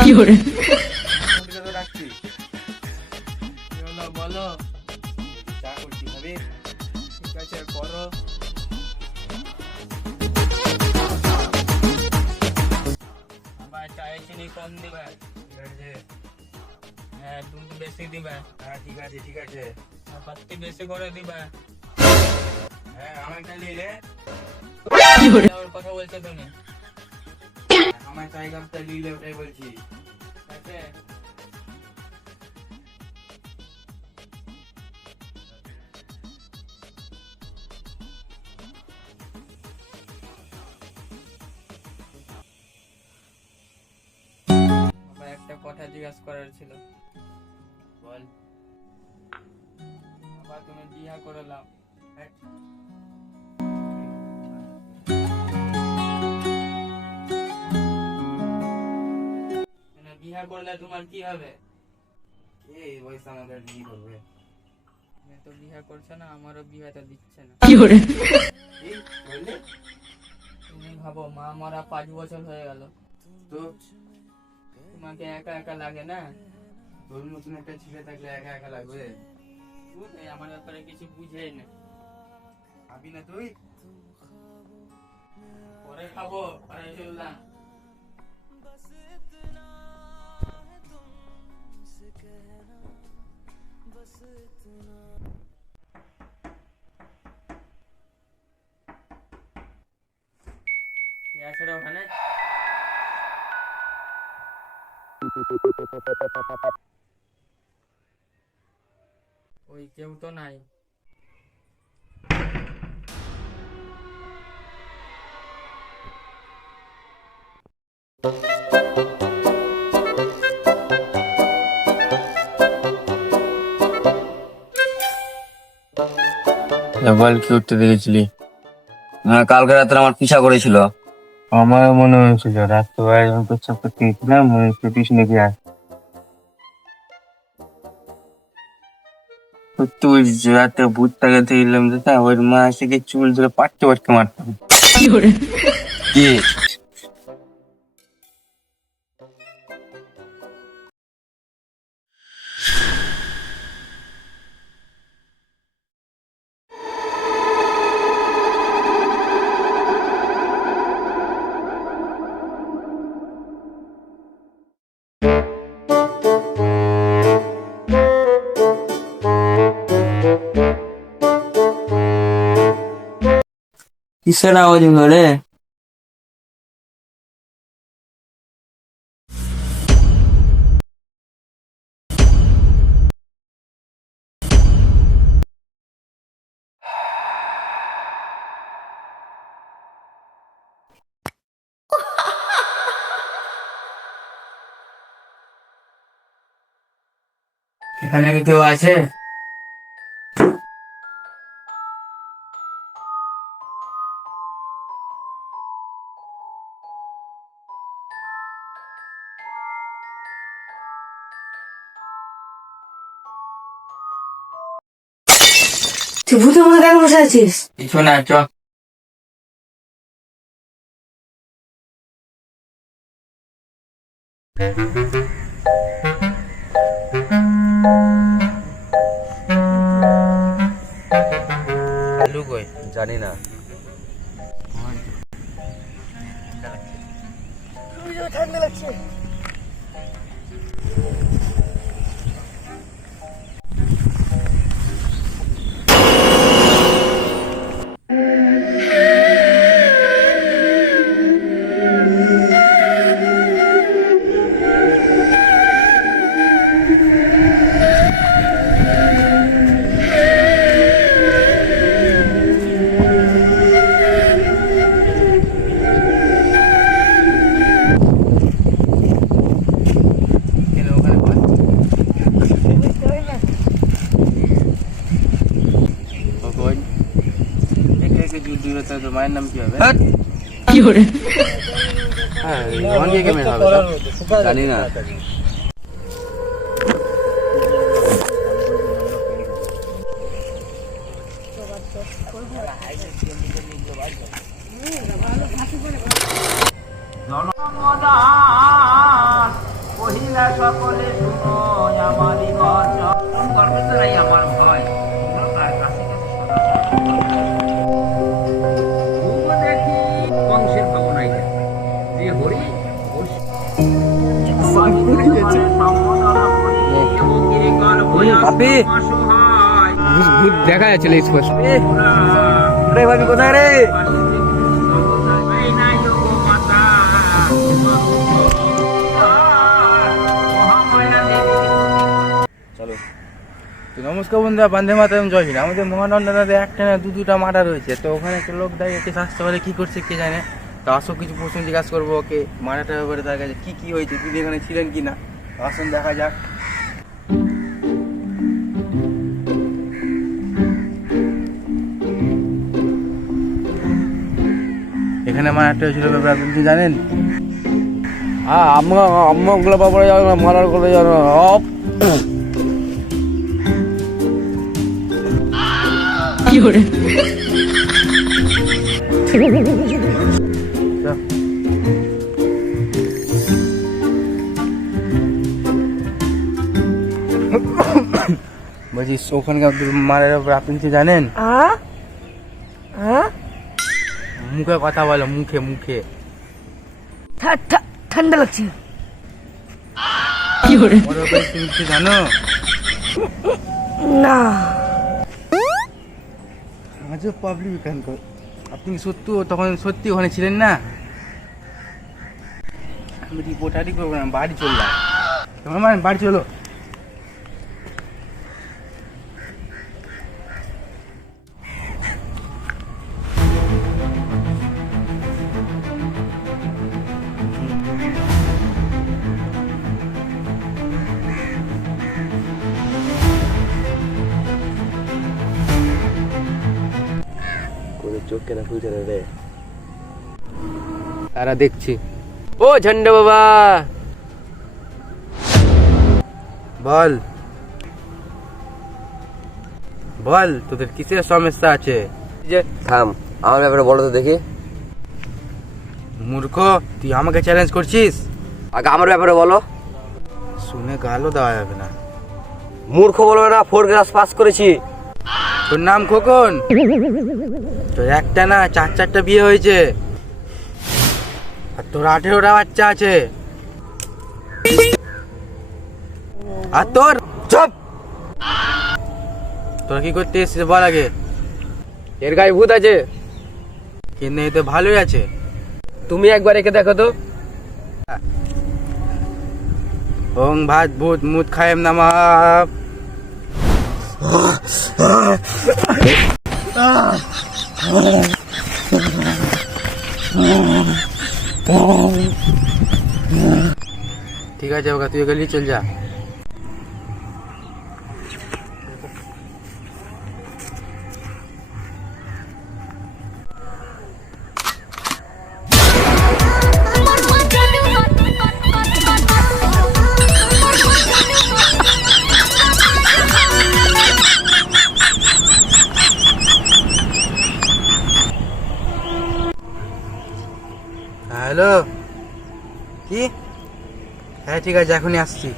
রাখছি বলো। চা করছি ভাবি। ঠিক আছে করো। আবার চায়ে চিনি কম দিবে। ঠিক আছে। হ্যাঁ দুধ বেশি দিবে। হ্যাঁ ঠিক আছে ঠিক আছে। আর পাত্তি বেশি করে দিবে। হ্যাঁ আমার চাই নিলে ওর কথা বলছো তুমি। আমার চাই কাপটা নিলে ওটাই বলছি। ঠিক আছে। আবার একটা কথা জিজ্ঞাসা করার ছিল। বল। আবার তুমি বিয়া করলাম। হ্যাঁ। মানে বিয়া করলে তোমার কি হবে? এই বয়সে আমাদের বিয়ে করবে? তুমি তো বিয়া করছো না, আমারও বিয়াটা দিচ্ছে না। কি বললে? তুমি ভাবো মা মারা 5 বছর হয়ে গেল, তো তোমাকে একা একা লাগে না? তোর মতন একটা ছেলে থাকলে একা একা লাগবে? এই আমার ব্যাপারে কিছু বুঝেই না। খাবি না তুই? পরে খাবো, পরে চললাম। কে আছে রে ওখানে? ওই কেউ তো নাই। বল কি উঠতে দেখেছিলি? কালকে রাত্রে আমার পিছা করেছিল। আমার মনে হয়েছিল রাত্রেবেলায় যখন পেছাব করতে গেছিলাম মনে হচ্ছে পিছনে কি আর সত্যি বলছি, রাতে ভূত তাকাতে গেলাম দাদা, ওর মা এসে গিয়ে চুল ধরে পাটকে পাটকে মারতাম। কি কিসের আওয়াজ হলো রে? এখানে কি কেউ আছে? তুই ভূতের মতো কেন বসে আছিস? কিছু না, চ। আলু কই? জানি না। ঠান্ডা লাগছে। তোর মায়ের নাম কি হবে? হ্যাঁ অনেক কেমন হবে? জানি না। আপি ভূত দেখা যাচ্ছিল স্পষ্ট। রে ভাবি কোথায় রে? চলো। তো নমস্কার বন্ধুরা, বন্দে মাতরম, জয় হিন্দ। আমাদের মহানন্দা নদে একটা না দুটা মার্ডার হয়েছে। তো ওখানে একটা লোক দাঁড়িয়ে একে আসতে পারে, কি করছে কে জানে। তো আসো কিছু প্রশ্ন জিজ্ঞাসা করবো ওকে, মার্ডারটার ব্যাপারে, তার কাছে কি হয়েছে, তিনি এখানে ছিলেন কি না। আসুন দেখা যাক। এখানে মার্ডারটা হয়েছিল ব্যাপারে আপনি কি জানেন? হ্যাঁ, আমরা ওগুলো ব্যাপারে জানো না, মারার করে জানো না। বলছি ওখানকার মারের ব্যাপারে আপনি কি জানেন? মুখে কথা বলো, মুখে মুখে। ঠান্ডা লাগছে। ওর ব্যাপারে তুমি কি জানো? না। আজও পাবলিক এখানকার। আপনি কি সত্যি তখন সত্যি ওখানে ছিলেন না? আমি রিপোর্টারই করবো না, বাড়ি চললাম। তোমার মানে বাড়ি চলো। চোখ কেনা খুলছে না রে। তারা দেখছি। ও ঝন্ডা বাবা, বল বল, তোদের কিসের সমস্যা আছে? থাম, আমার ব্যাপারে বলো তো দেখি। মূর্খ, তুই আমাকে চ্যালেঞ্জ করছিস? আগে আমার ব্যাপারে বলো। শুনে গালও দেওয়া যাবে না। মূর্খ বলবে না, 4 ক্লাস পাস করেছি। তোর নাম খোকন? তোর একটা না 4টা বিয়ে হয়েছে, আর তোর 18টা বাচ্চা আছে। আর তোর চুপ! তোরা কি করতে এসেছিস বল আগে। এর গায়ে ভূত আছে। কিন্তু এতে ভালোই আছে। তুমি একবার একে দেখো তো। ওং ভাত ভূত মুত খায়েম নামা। ঠিক আছে বাবা, তুই গেলি চল যা। হ্যালো, কি? হ্যাঁ ঠিক আছে, এখনই আসছি।